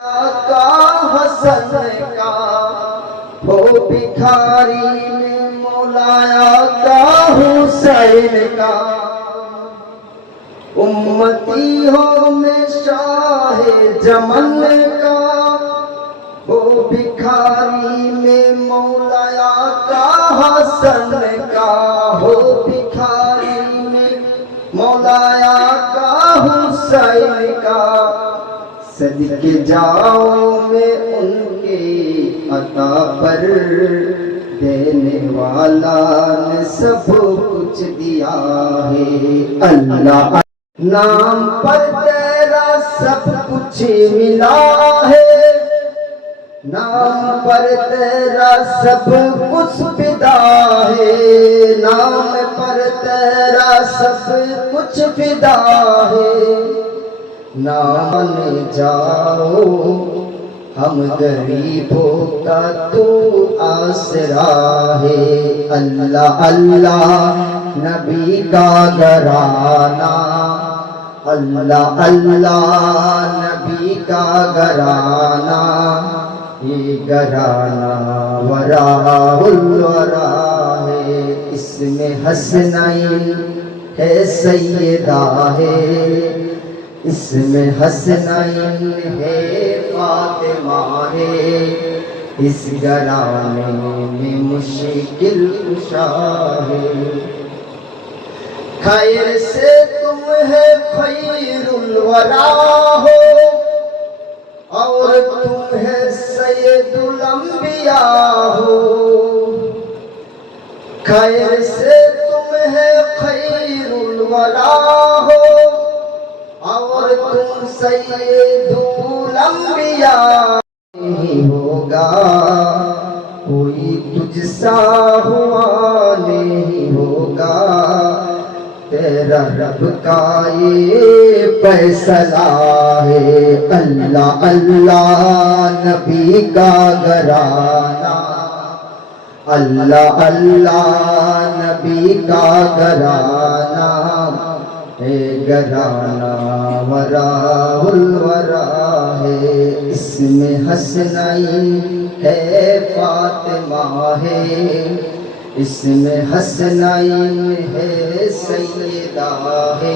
کا حسن کا ہو بکھاری میں مولایا کا حسین کا امتی ہو میں شاہ جمل کا ہو بکھاری میں مولایا کا حسن کا ہو بکھاری میں مولایا کا حسین کا صدقے جاؤ میں ان کے عطا پر دینے والا نے سب کچھ دیا ہے اللہ نام پر تیرا سب کچھ ملا ہے نام پر تیرا سب کچھ فدا ہے نام پر تیرا سب کچھ فدا ہے نام جاؤ ہم غریبوں کا تو آسرا ہے اللہ اللہ نبی کا گھرانہ اللہ اللہ نبی کا گھرانہ یہ گھرانہ وراء الورا ہے اس میں حسنین ہے سیدہ ہے اس میں حسنین ہے فاطمہ ہے اس گھرانے میں مشکل کشا ہے خیر سے تم ہے خیر الورا ہو اور تم ہے سید الانبیاء ہو خیر سے تم ہے خیر الورا ہو اور تم سید الانبیاء نہیں ہوگا کوئی تجھ سا ہوا نہیں ہوگا تیرا رب کا یہ فیصلہ ہے اللہ اللہ نبی کا گھرانہ اللہ اللہ نبی کا گھرانہ اے گھرانہ وراء الورا ہے اس میں حسنین ہے فاطمہ ہے اس میں حسنین ہے سیدہ ہے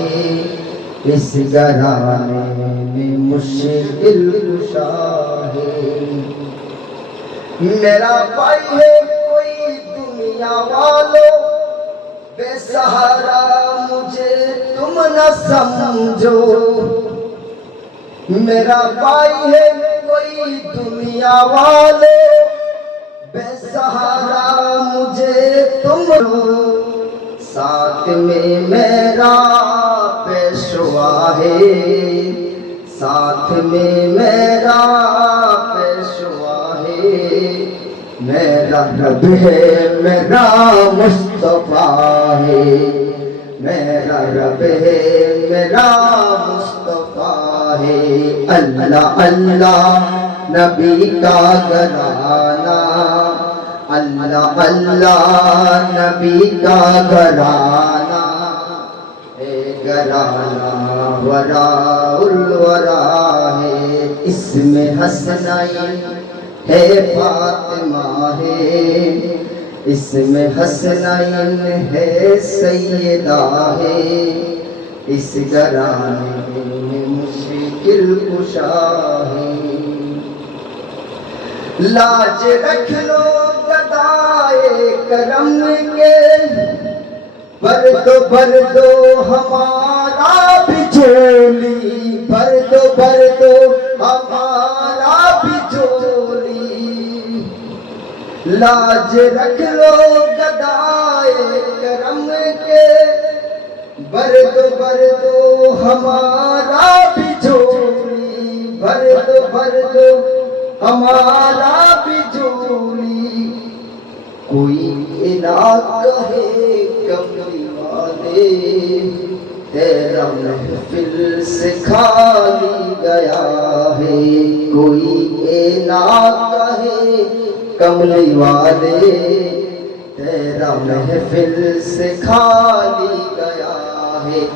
اس گھرانے میں مشکل کشا ہے میرا بھائی ہے کوئی دنیا والوں بے سہارا مجھے تم نہ سمجھو میرا بھائی ہے کوئی دنیا والے بے سہارا مجھے تم ساتھ میں میرا پیشوا ہے ساتھ میں میرا پیشوا ہے میرا رب ہے میرا مصطفیٰ ہے میرا رب ہے میرا مصطفیٰ ہے اللہ اللہ نبی کا گھرانہ اللہ اللہ نبی کا گھرانہ اے گھرانہ وراء الورا ہے اس میں حسنین ہے فاطمہ ہے اس میں حسنین ہے سیدہ ہے اس گھرانے میں مشکل کشا ہے لاج رکھ لو گدائے کرم کے بھر دو ہمارا بھی جھولی بھر دو ہمارا بھی جھولی لاج رکھ لو گدائے کرم کے بھر دو ہمارا بھی جھولی بھر دو ہمارا بھی جھولی کوئی نہ کہے کملی والے تیرا محفل سے خالی گیا ہے کوئی نہ کہے کملی والے تیرا محفل سے خالی گیا ہے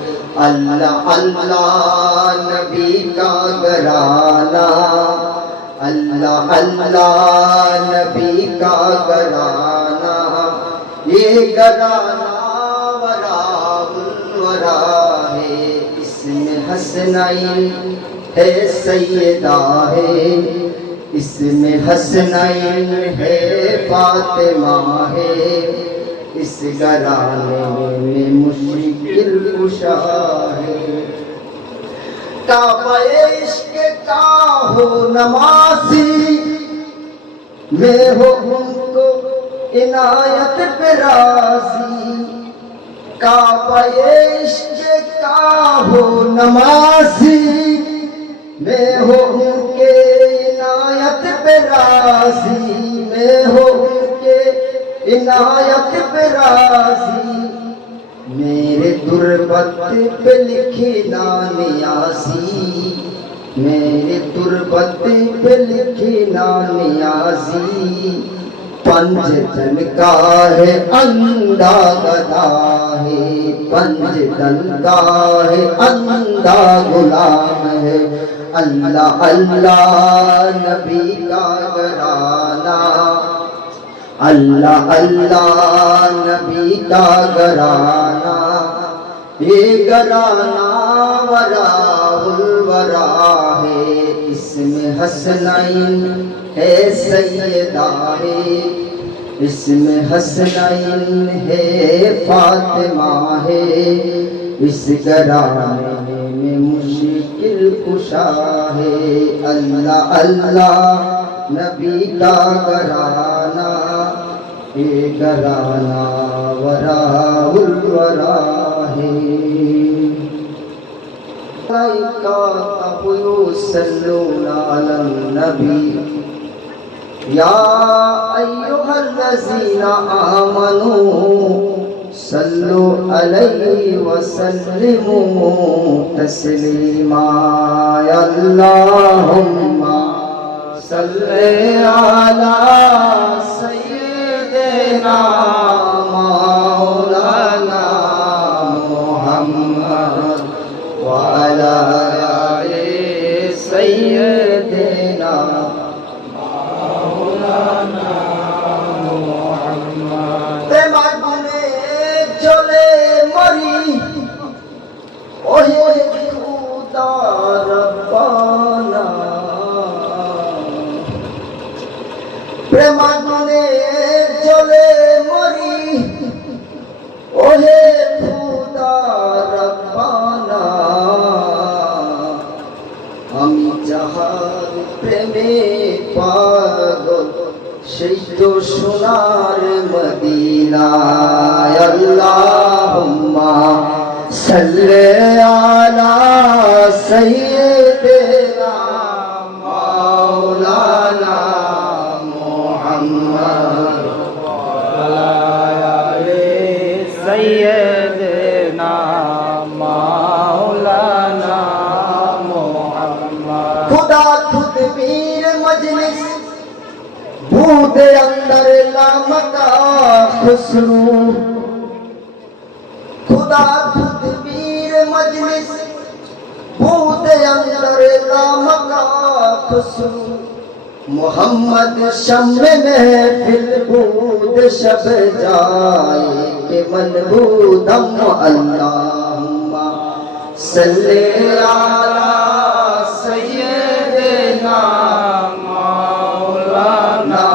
اللہ اللہ نبی کا گھرانہ اللہ اللہ نبی کا گرانا، یہ گرانا ورا ہے، اس میں حسنین ہے سیدہ ہے، اس میں حسنین ہے فاطمہ ہے، اس گرانے میں مشکل کشا ہے۔ کعبہ عشق کا ہو نمازی، میں ہو ان کو عنایت پہ راضی، کعبہ عشق کا ہو نمازی، میں ہو ان کے عنایت پہ راضی، میں ہو ان کے عنایت پہ راضی، میرے تربت پہ لکھنا نیازی، میرے تربت پہ لکھنا نیازی، پنج تن کا ہے اندھا گدھا ہے، پنج تن کا ہے اندھا غلام ہے، اللہ اللہ نبی کا گرانا، اللہ اللہ نبی کا گرانا، یہ گرانا ورا ہے، اس میں حسنین ہے سیدہ ہے، اس میں حسنین ہے فاطمہ ہے، اس گرانے میں مشکل کشا ہے، اللہ اللہ نبی کا گرانا، یہ گرانا ورا ہے۔ ملائکہ یصلون علی النبی یا ایھا الذین آمنوا صلوا علیہ وسلموا تسلیما، یا اللہم صلی علی سیدنا مولانا محمد وعلی آل سیدنا مولانا محمد۔ প্রেমার গুণে জ্বলে মরি, ওহে খুদা রব্বানা, প্রেমাগুনে জ্বলে মরি, ওহে খুদা রব্বানা, আমি যাহার প্রেমে পাগল সেই তো সোনার মদিনায়, আল্লাহুম্মা সাল্লি আলা সাইয়্যিদিনা মাওলানা محمد وعلى آل سيدنا مولانا محمد۔ خدا خودبیر مجلس بود اندر لامکا خسرو، خدا خودبیر مجلس بود اندر لامکا خسرو، محمد شمع محفل بود شب جائے کہ منبودم، اللہم صلی علی سیدنا مولانا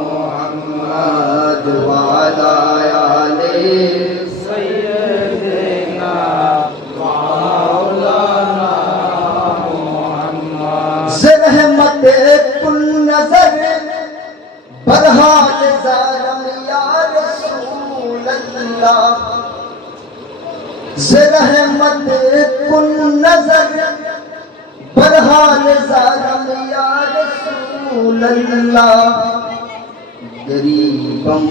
محمد وعلی آل سیدنا مولانا محمد۔ رحمت کل نظر برحال زارم یا رسول اللہ، رحمت کل نظر برحال زارم یا رسول اللہ، غریبم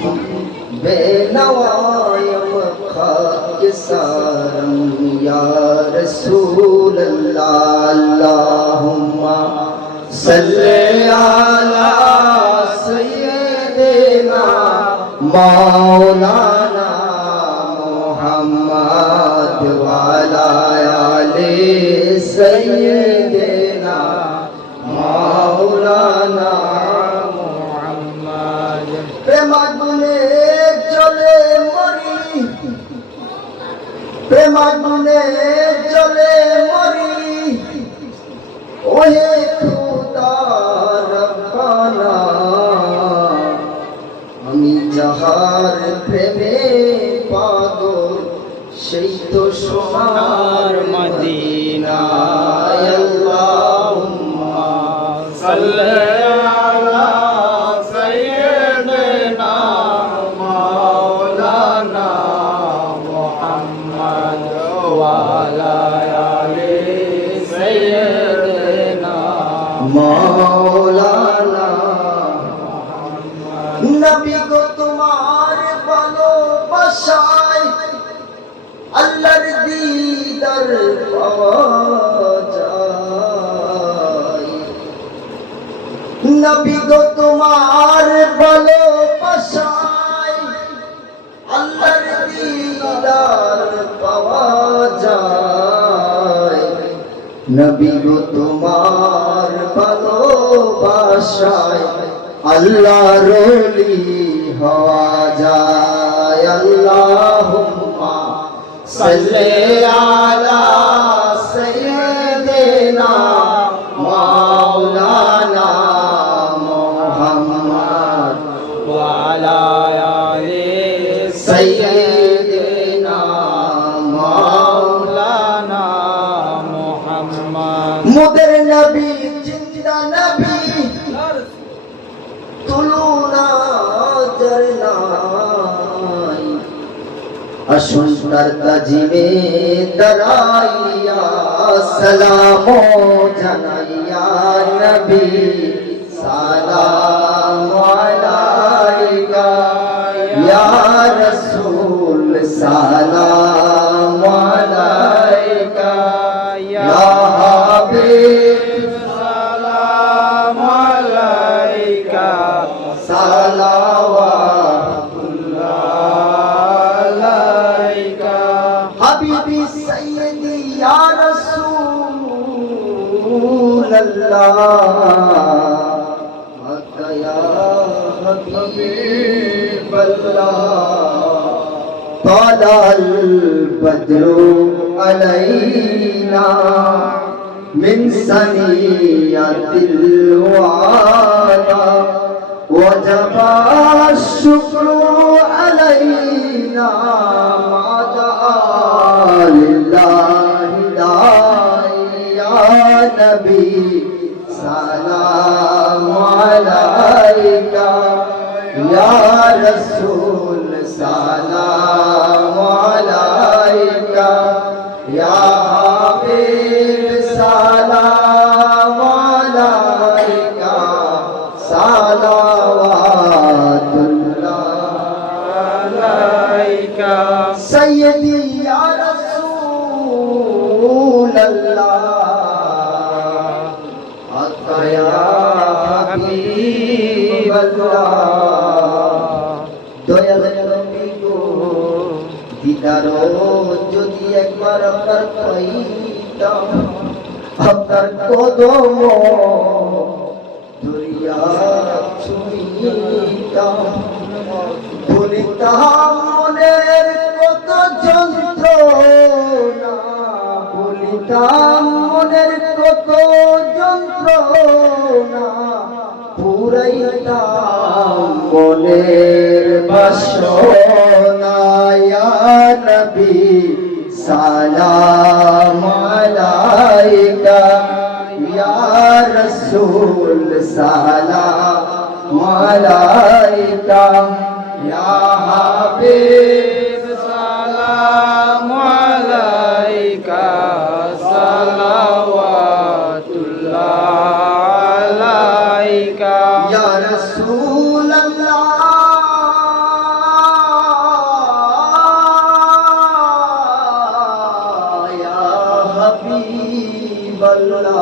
بے نوایم خاک سارم یا رسول اللہ، اللہم صلی علی سیدنا مولانا محمد وعلی آل سیدنا مولانا প্রেম আগুনে জ্বলে মরি ওহে খুদা রব্বানা আমি যাহার প্রেমে পাগল সেই তো সোনার মদিনা আল্লাহুম্মা সাল্লি আলা সাইয়্যিদিনা মাওলানা মুহাম্মদ ওয়া আলা আলি সাইয়্যিদিনা মাওলানা নবী গো তোমার ভালোবাসায় আল্লাহর দিদার পাওয়া যায় নবী গো তোমার ভালোবাসায় আল্লাহর দিদার পাওয়া যায় নবী গো তোমার ভালোবাসায় আল্লাহর ওলি হওয়া যায় আল্লাহুম্মা সাল্লি আলা সাইয়্যিদিনা মাওলানা মুহাম্মদ ওয়া আলা আলি সাইয়্যিদিনা মাওলানা মুহাম্মদ মোদের নবী জিন্দা নবী তুলনা জরনাই আসুন তার তাজিমে দাঁড়াইয়া সালাম জানাইয়া নবী সালাম আলাইকা ইয়া রাসূল সালাম আলাইকা ইয়া হাবিব সালাম আলাইকা সালাওয়াতুল্লাহ হাবিবি সাইয়্যিদি ইয়া রাসূলুল্লাহ আকা ইয়া হাবিবাল্লাহ তালাল বদরু আলাইনা মিন সানিয়াতিল ওয়াদা وجب الشكر علينا ما دعا لله داعي يا نبي سلام عليك يا رسول سلام عليك يا حبيب سلام عليك سيدي يا رسول الله حتى يا حبيب الله দয়াল নবী গো দিদার যদি একবার আপনার পাইতাম আপনার কদম ধরিয়া ছুঁইতাম ভুলিতাম মনের কত যন্ত্রণা ভুলিতাম মনের কত যন্ত্রণা পুরাইতাম মনের বাসনা ইয়া নবী সালাম আলাইকা ইয়া রাসূল সালাম আলাইকা ইয়া হাবিব সালাম আলাইকা সালাওয়াতুল্লাহ আলাইকা ইয়া রাসূলুল্লাহ ইয়া হাবিবাল্লাহ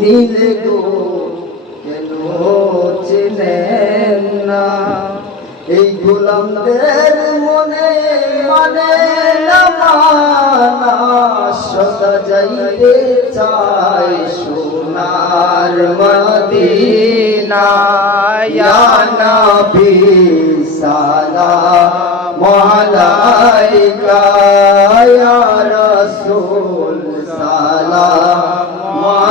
নীল গো কেন চেনেন না, এই গোলামদের মনে মানে না মানা, সদা যাইতে চাই সোনার মদিনা ইয়া নবী সালাম আলাইকা ইয়া রাসূল সালাম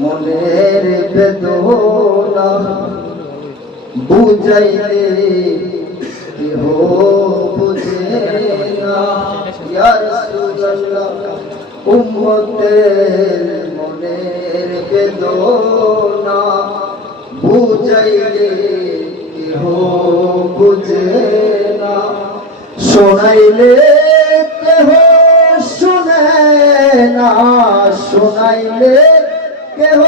মনের বেদনা বুঝাইলে কেহ বুঝে না ইয়া রাসূলুল্লাহ। উম্মতের মনের বেদনা বুঝাইলে কেহ বুঝে না, শোনাইলে কেহ শুনে না, শোনাইলে কেহ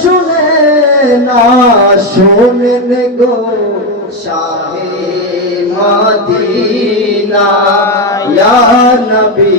শুনে না, শোনেন গো শাহে মদিনা ইয়া নবী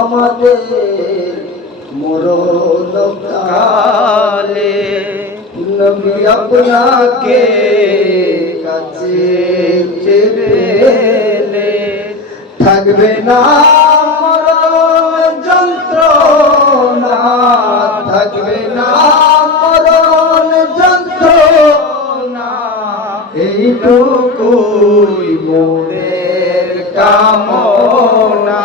আমাদের মরণ কালে নবী আপনাকে কাছে পেলে থাকবে না মরণ যন্ত্রণা, থাকবে না মরণ যন্ত্রণা, এইটুকুই মোদের কামনা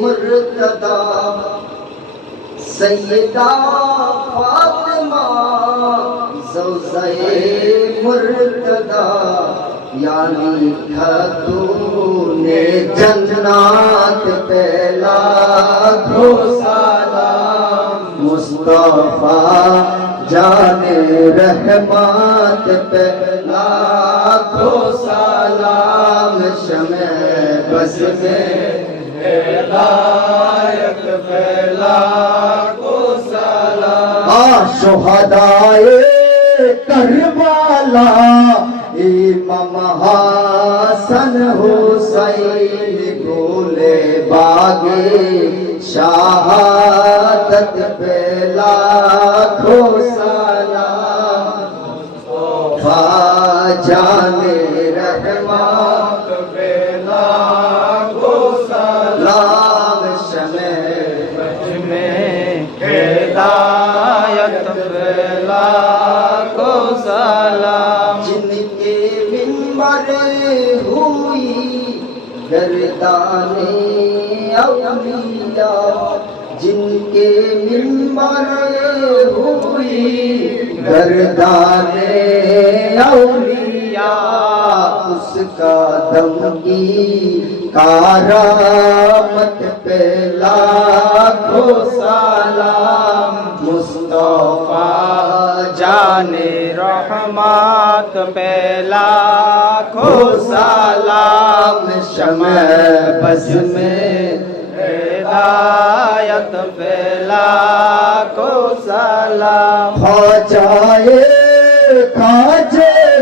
مرتضی سیدہ فاطمہ زوجہ مرتضی یعنی تو نے جنات پہ لاکھوں سلام مصطفیٰ جان رحمت پہ لاکھوں سلام شمع بز میں ہدایت پہ لاکھوں سلام شہدائے کربلا امام حسن حسین گولے باغے شہادت پہ لاکھوں سلام جان رحمت پہ لاکھوں سلام شمع بز میں ہدایت پہ لاکھوں سلام جن کے منبر ہوئی گردان اولیاء جن کے منبر ہوئی گردان اولیاء اس کا دم کی کرامت پہ لاکھوں سلام مصطفیٰ جان رحمت پہ لاکھوں سلام شمع بز میں ہدایت پہ لاکھوں سلام خواجہ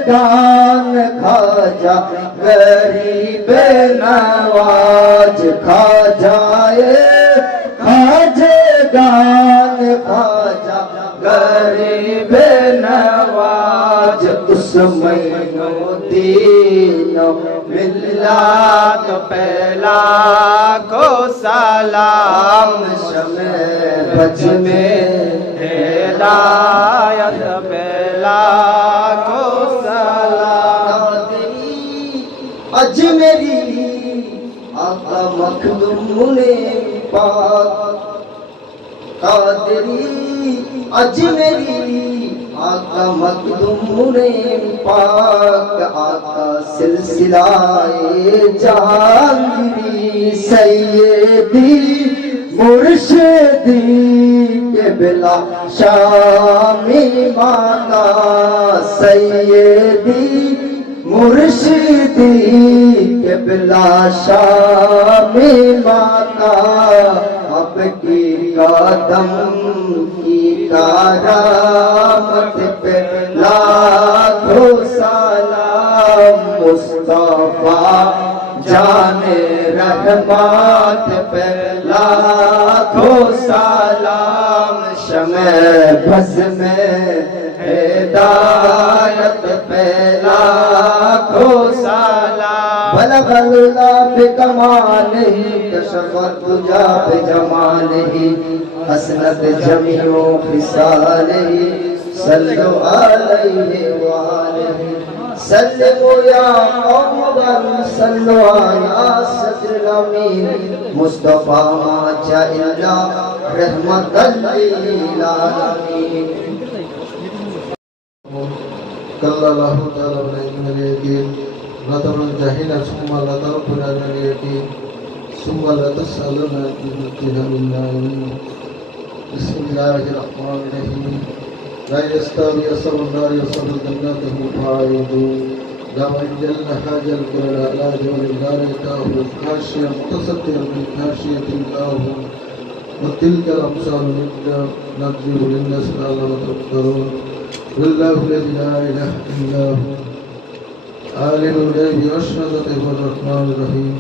خواجگان خواجہ غریب نواز خواجہ خواجگان خواجہ غریب نواز اس مینو دین ملت پہ لاکھوں سلام شمع بز میں ہدایت پہ لاکھوں سلام اجمیری آقا مخدوم پاک قادری اجمیری آقا مخدوم پاک آقا سلسلہ جہانگیری سیدی مرشدی قبلہ شامی مانا سیدی مرشدی قبلہ شامی مانا اب کی قدم کی کرامت پہ لاکھوں سلام مصطفیٰ جان رحمت پہ لاکھوں سلام شمع بز میں ہدایت پہ لاکھوں سلام بلغ العلا بکمالہ کشف الدجا بجمالہ حسنت جمیع خصالہ صلو علیہ وآلہ سلموا یا قوم بر صلوا علی صدر الامین مصطفیٰ ما جاء الا رحمت للعالمین كلا الله تعالى من اليقين لا تمن جاهلا ثم لا تربنا من اليقين ثم لا تسألنا بمثلها منا بسم الله الرحمن الرحيم لا يستوي أصحاب النار وأصحاب الجنة هم الفائزون لو أنزلنا هذا القرآن على جبل لرأيته خاشعا متصدعا من خشية الله وتلك الأمثال نضرب للناس لعلهم يتفكرون والله الذي لا إله إلا هو عالم الغيب والشهادة هو الرحمن الرحيم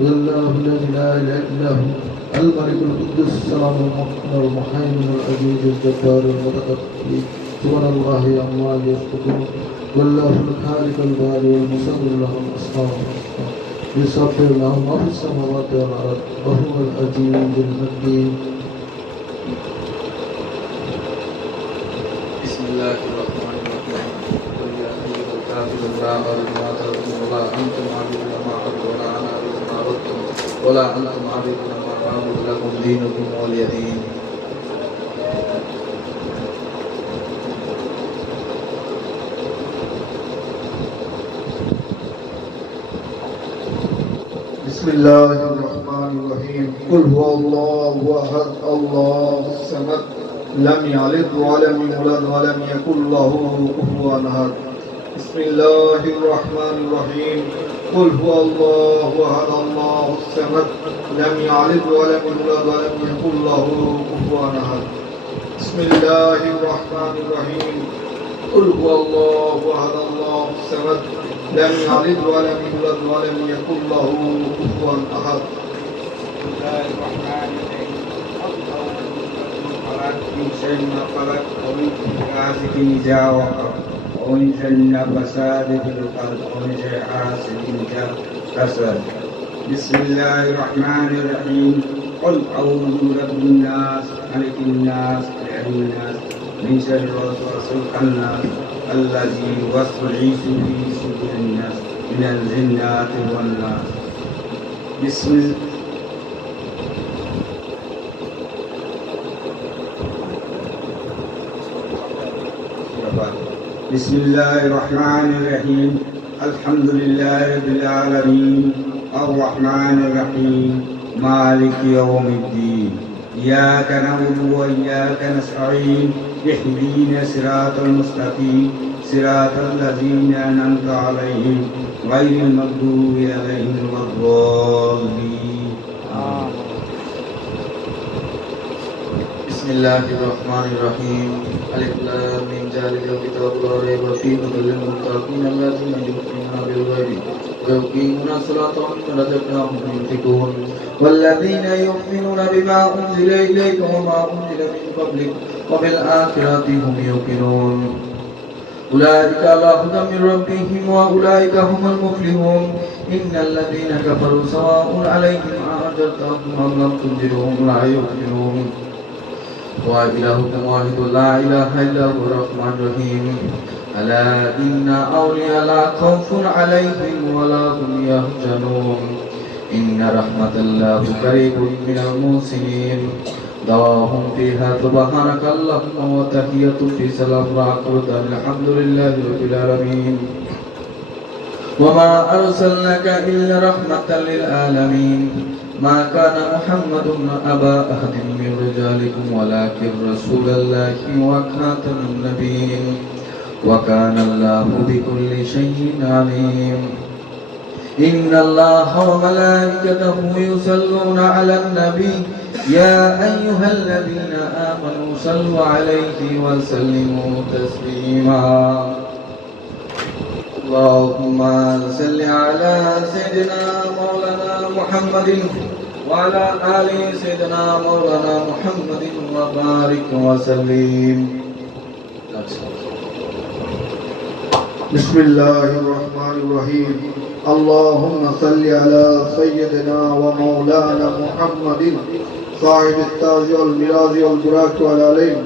والله الذي لا إله إلا هو الملك القدوس السلام المؤمن المهيمن العزيز الجبار المتكبر سبحان الله عما يصفون والله الخالق البارئ المصور له الأسماء الحسنى يسبح له ما في السماوات والأرض وهو العزيز الحكيم بسم الله الرحمن الرحيم قل يا أيها الكافرون لا أعبد ما تعبدون ولا أنتم عابدون ما أعبد ولا أنا عابد ما عبدتم ولا أنتم عابدون ما أعبد لكم دينكم ولي دين بسم الله الرحمن الرحيم قل هو الله أحد الله الصمد لم يلد ولم يولد ولم يكن له كفوا أحد بسم الله الرحمن الرحيم قل هو الله أحد الله الصمد لم يلد ولم يولد ولم يكن له كفوا أحد بسم الله الرحمن الرحيم قل هو الله أحد الله الصمد لم يلد ولم يولد ولم يكن له كفوا أحد بسم الله الرحمن الرحيم من شر ما خلق ومن شر غاسق إذا وقب ومن شر النفاثات في العقد ومن شر حاسد إذا حسد بسم الله الرحمن الرحيم قل أعوذ برب الناس ملك الناس إله الناس من شر الوسواس الخناس الذي يوسوس في صدور الناس من الجنة والناس بسم الله الرحمن الرحيم الحمد لله رب العالمين الرحمن الرحيم مالك يوم الدين إياك نعبد وإياك نستعين اهدنا الصراط المستقيم صراط الذين أنعمت عليهم غير المغضوب عليهم ولا الضالين بسم الله الرحمن الرحيم ألف لام ميم ذلك الكتاب لا ريب فيه هدى للمتقين الذين يؤمنون بالغيب ويقيمون الصلاة ومما رزقناهم ينفقون والذين يؤمنون بما أنزل إليك وما أنزل من قبلك وبالآخرة هم يوقنون أولئك على هدى من ربهم وأولئك هم المفلحون إن الذين كفروا سواء عليهم أأنذرتهم أم لم تنذرهم لا يؤمنون وإلهكم واحد لا إله إلا هو الرحمن الرحيم ألا إن أولياء لا خوف عليهم ولا هم يحزنون إن رحمة الله قريب من المحسنين دعواهم فيها سبحانك اللهم وتحية في سلام وآخر الحمد لله رب العالمين وما أرسلناك إلا رحمة للعالمين ما كان محمد أبا أحد من رجالكم ولكن رسول الله وخاتم النبيين وكان الله بكل شيء عليم إن الله وملائكته يصلون على النبي يا أيها الذين آمنوا صلوا عليه وسلموا تسليما اللهم صل على سيدنا مولانا محمد وعلى آل سيدنا مولانا محمد وبارك وسلم بسم الله الرحمن الرحيم اللهم صل على سيدنا ومولانا محمد صاحب التاج والميراث والبراك والعليم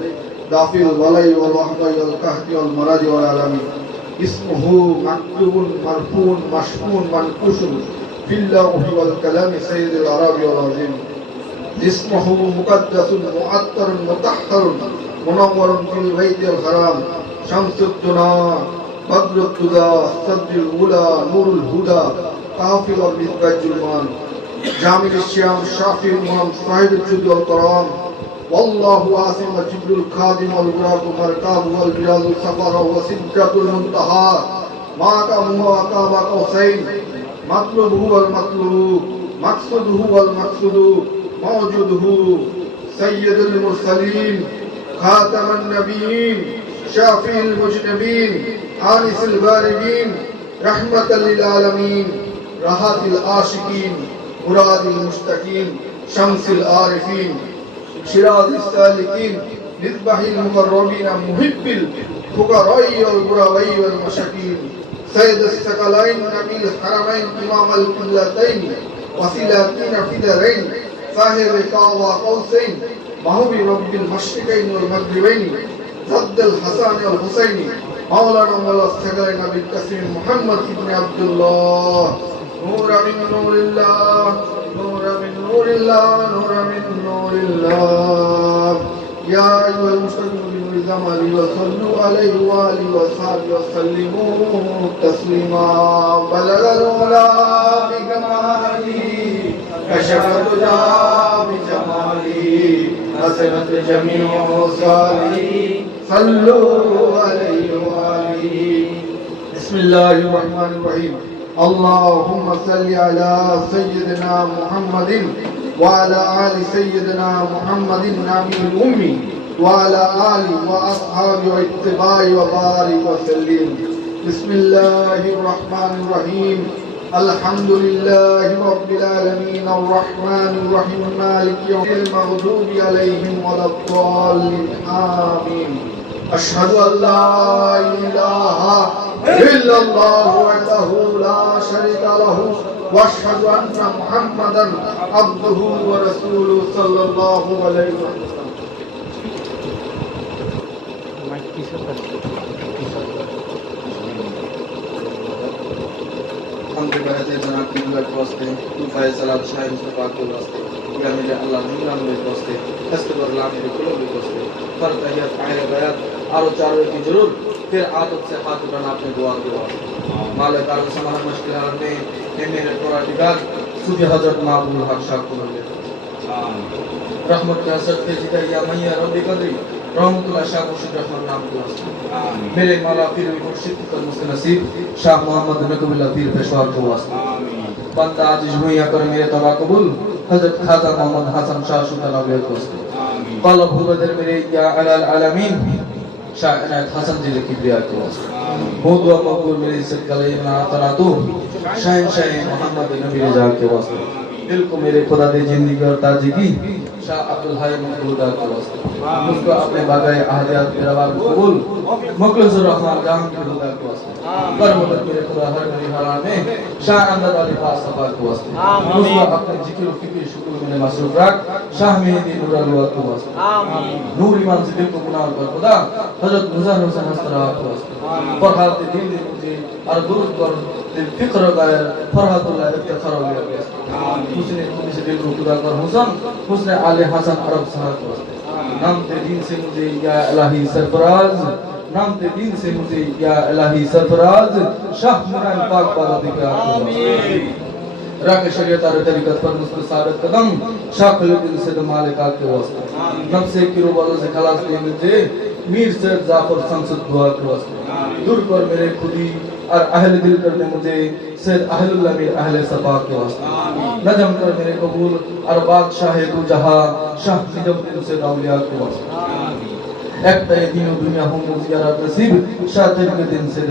دافع الولي والرحمة والقهر والمرض والعالمين اسمه مكتوب مرفوع مشفون منقوش في اللوح والكلام سيد العرب والعظيم اسمه مقدس معطر مطهر منور في البيت الحرام شمس الدنا بدر الدجى صدر الأولى نور الهدى قافل المصباح الجلمان جامع الشام شافي الإمام صاحب الجود والكرام والله عاصم جبر الخادم والبراق مركاب والبراز السفر وسدرة المنتهى مقامه وقاب قوسين مطلوبه والمطلوب مقصده والمقصود موجوده سيد المرسلين خاتم النبيين شافي المجنبين آنس الباربين رحمة للعالمين راحة العاشقين مراد المشتكين شمس العارفين شراز السالكين مذبح المقربين محب الفقراء والغرباء والمساكين سيد الثقلين نبي الحرمين إمام القبلتين وسيلاتين في دارين صاحب قاب قوسين محبوب رب المشرقين والمغربين ضد الحسن والحسين مولانا مولا الثقلين نبي الكثير محمد بن عبد الله نور من نور الله نور نور الله نور من نور الله يا أيها المستكبرون بالزمن وصلوا عليه وآله وصحبه وسلموا تسليما بلغ العلا بكماله كشف الدجى بجماله حسنت جميع خصاله صلوا عليه وآله بسم الله الرحمن الرحيم اللهم صل على سيدنا محمد وعلى آل سيدنا محمد النبي الأمي وعلى آله وأصحابه واتباعه وبارك وسلم بسم الله الرحمن الرحيم الحمد لله رب العالمين الرحمن الرحيم مالك يوم المغضوب عليهم ولا الضالين آمين أشهد أن لا إله إلا الله وحده لا شريك له وأشهد أن محمدا عبده ورسوله صلى الله عليه وسلم ہم کے بہتے جناب کی ملت واسطے طوفائے صلاة شاہ مصطفیٰ کے واسطے یا میرے اللہ نمرہ میرے واسطے استغفر اللہ میرے قلوب کے واسطے فرد تحیات قائل بیات آرو چاروں کی ضرور پھر عادت سے ہاتھ اٹھانا اپنے دعا کے واسطے مالک کارو سمانا مشکل حال میں اے میرے پروردگار صوفی حضرت معبود الحق شاہ کو لے رحمت کے حسد کے جدہ یا میہ رب قدری رحمت اللہ شاہ مرشد رحمت نام کے واسطے میرے مولا پیر مرشد کی قدمت سے نصیب شاہ محمد نقب اللہ پیر پیشوار کے واسطے بندہ آتش ہوئیاں کر میرے توبہ قبول حضرت خواجہ محمد حسن شاہ شکر علیہ کے واسطے قلب ہو بدر میرے یا علی العالمین شاہ عنایت حسن جی کبریا کے واسطے بود و مقبول میرے عزت کلیم ناتناتو شاہ محمد نبی رجال کے واسطے دل کو میرے خدا دے زندگی اور تاجی کی شاہ عبدالحی مقبولدار کے واسطے مجھ کو اپنے باغائے احادیات کے رواب قبول مخلص الرحمن جہاں کے خدا کے واسطے پر مدد میرے خدا ہر میری حرام میں شاہ اندر علی پاس صفا کے واسطے مجھ کو اپنے ذکر و فکر شکر میں مصروف رکھ شاہ مہدی نور الوقت کے واسطے نور ایمان سے دل کو گناہ پر خدا حضرت مظہر حسن حسنرات کے واسطے فرحات دل دے مجھے اور درود پر دل فکر غیر فرحات اللہ افتخار و لیا حسن سے دل کو خدا کر حسن آل حسن عرب صاحب کے واسطے نام تے دین سے مجھے یا الہی سرفراز نام تے دین سے مجھے یا الہی سرفراز شاہ مران پاک پاک دکھا راک شریعت اور طریقت پر مستر ثابت قدم شاہ خلید دل سے مالک آگ کے واسطے نفس کی روبالوں سے خلاص دے مجھے میر سید ظافر سمسد دعا کے واسطے دور پر میرے خودی اور اہل دل کرنے مجھے سید اہل اللہ میر اہل صفا کے واسطے نجم کر میرے قبول اور بادشاہ دو جہاں شاہ نجم دل سے اولیاء کے واسطے ایک تئے دین و دنیا ہوں زیارت نصیب شاہ تیرے کے دن سے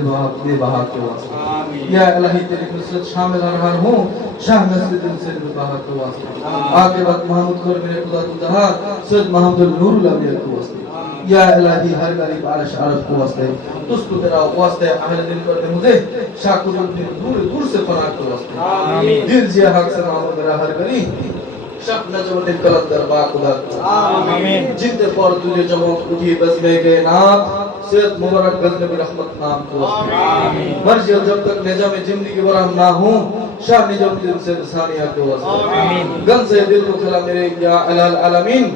بے بہا کے واسطے یا الہی تیری نصرت شامل ہر ہوں شاہ نصر دن سے بے بہا کے واسطے آگے وقت محمد کر میرے خدا تو جہاں سید محمد النور اللہ میر کے واسطے یا الہی ہر غریب عرش عرف کو واسطے تس کو تیرا واسطے اہل دل کر دے مجھے شاہ کو دور دور سے پناہ کے واسطے دل جیا حق سے محمد میرا ہر غریب شاہ نجمت کلندر با خدا جنتے پر تجھے جمعت اٹھی بس میں گئے نات سید مبارک غزنب رحمت نام کو واسطے مرجع جب تک نظام زندگی برہم نہ ہوں شاہ نجم دل سے ثانیہ کے واسطے گن سے دل کو کھلا میرے یا العالمین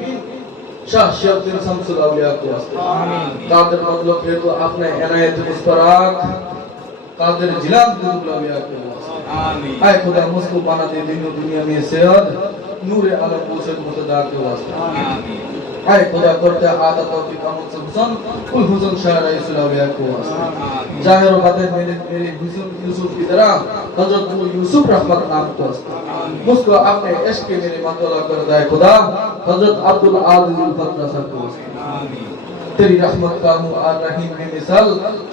شاہ شیخ دل شمس الاولیاء کے واسطے قادر مطلب ہے تو اپنے عنایت مسپراک قادر جلال دل الاولیاء کے واسطے اے خدا مجھ کو پانا دے دین و دنیا میں سید نور عالم پوشد متدا کے واسطے اے خدا کرتے آتا توفیق آمد سے حسن کل حسن شاہ رئیس الاولیاء کے واسطے ظاہر و باطن میرے حسن یوسف کی طرح حضرت یوسف رحمت نام کو واسطے مجھ کو اپنے عشق کے میرے مطلع کر دائے خدا حضرت عبدالعاظم الفترہ صاحب کو واسطے تیری رحمت کا ہوں رحیم میں مثال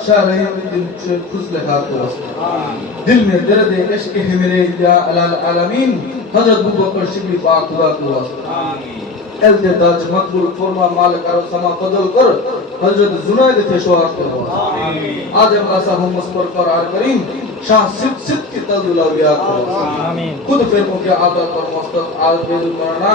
شاہ رحیم دل خوش لکھا کو واسطے دل میں درد عشق ہے میرے یا العالمین حضرت بکر شبلی پاک خدا کو واسطے التداج مقبول فرما مالک اور سما فضل کر حضرت زنید پیشوار کو واسطے آدم رسا ہم مصبر قرار کریم شاہ صد کی تلد الاولیاء کو خود فرموں کے عادت پر مستق آل بیدو کرنا